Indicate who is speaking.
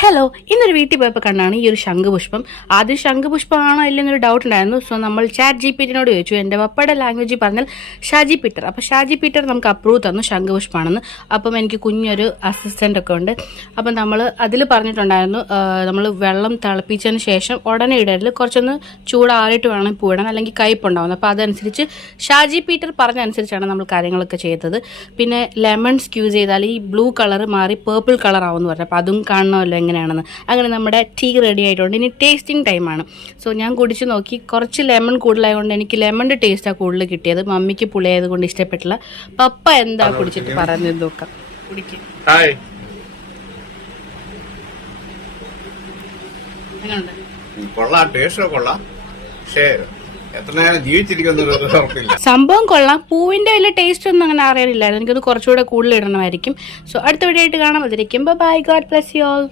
Speaker 1: Hello ഇന്നൊരു വീട്ടിൽ പോയപ്പോൾ കണ്ടാണ് ഈ ഒരു ശംഖുപുഷ്പം. ആദ്യം ശംഖുപുഷ്പമാണോ ഇല്ലെന്നൊരു ഡൗട്ട് ഉണ്ടായിരുന്നു. സോ നമ്മൾ ചാറ്റ് ജി പീറ്റിനോട് ചോദിച്ചു. എന്റെ പപ്പയുടെ ലാംഗ്വേജിൽ പറഞ്ഞാൽ ഷാജി പീറ്റർ. അപ്പോൾ ഷാജി പീറ്റർ നമുക്ക് അപ്രൂവ് തന്നു ശംഖുപുഷ്പമാണെന്ന്. അപ്പം എനിക്ക് കുഞ്ഞൊരു അസിസ്റ്റന്റ് ഒക്കെ ഉണ്ട്. അപ്പം നമ്മൾ അതിൽ പറഞ്ഞിട്ടുണ്ടായിരുന്നു നമ്മൾ വെള്ളം തിളപ്പിച്ചതിന് ശേഷം ഉടനെ ഇടരുത്. കുറച്ചൊന്ന് ചൂടാറിയിട്ട് വേണം പൂടാൻ അല്ലെങ്കിൽ കയ്പുണ്ടാവുന്നത് അപ്പോൾ അതനുസരിച്ച് ഷാജി പീറ്റർ പറഞ്ഞ അനുസരിച്ചാണ് നമ്മൾ കാര്യങ്ങളൊക്കെ ചെയ്തത്. പിന്നെ ലെമൺ സ്ക്യൂസ് ചെയ്താൽ ഈ ബ്ലൂ കളർ മാറി പേർപ്പിൾ കളർ ആവുമെന്ന് പറഞ്ഞു. അപ്പോൾ അതും കാണണമല്ലോ എങ്ങനെയാണെന്ന്. അങ്ങനെ നമ്മുടെ ടീ റെഡി ആയിട്ടുണ്ട്. ഇനി ടേസ്റ്റിംഗ് ടൈമാണ് സോ ഞാൻ കുടിച്ച് നോക്കി. കുറച്ച് ലെമൺ കൂടുതലായതുകൊണ്ട് എനിക്ക് ലെമണിന്റെ ടേസ്റ്റാണ് കൂടുതൽ കിട്ടിയത്. മമ്മിക്ക് പുളിയായത് കൊണ്ട് ഇഷ്ടപ്പെട്ടില്ല. പപ്പ എന്താ കുടിച്ചിട്ട് പറഞ്ഞു നോക്കാം. കുടിക്കും.
Speaker 2: ഹായ്
Speaker 1: എങ്ങനെയുണ്ട്
Speaker 2: കൊള്ളാം. ടേസ്റ്റ് കൊള്ളാം. പക്ഷേ എത്ര നേരം ജീവിച്ചിരിക്കുന്ന
Speaker 1: സംഭവം കൊള്ളാം. പൂവിന്റെ വലിയ ടേസ്റ്റ് ഒന്നും അങ്ങനെ അറിയാനില്ലായിരുന്നു എനിക്കത് കുറച്ചുകൂടെ കൂടുതൽ ഇടണമായിരിക്കും. സോ അടുത്ത വീഡിയോ ആയിട്ട് കാണാൻ അതിരിക്കും bye God bless you all